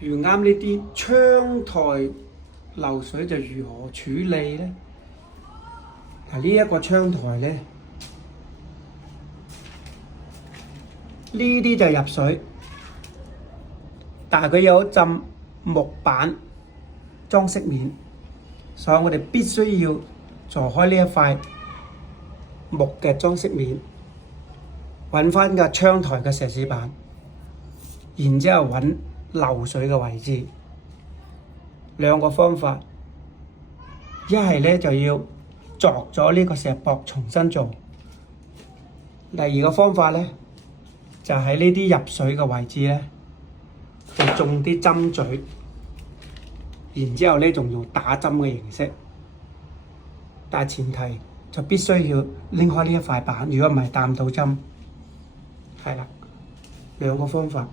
遇啱呢啲窗台漏水就如何處理呢？嗱，呢一個窗台呢，呢啲就入水，但係佢有一浸木板裝飾面，所以我哋必須要鑿開呢一塊木嘅裝飾面，揾翻個窗台嘅石屎板，然之後揾漏水嘅位置。兩個方法，一係咧就要鑿咗呢個石壆重新做。第二個方法咧，就喺呢啲入水嘅位置咧，就種啲針嘴，然之後咧仲用打針嘅形式。但係前提就必須要拎開呢一塊板，如果唔係打唔到針。係啦，兩個方法。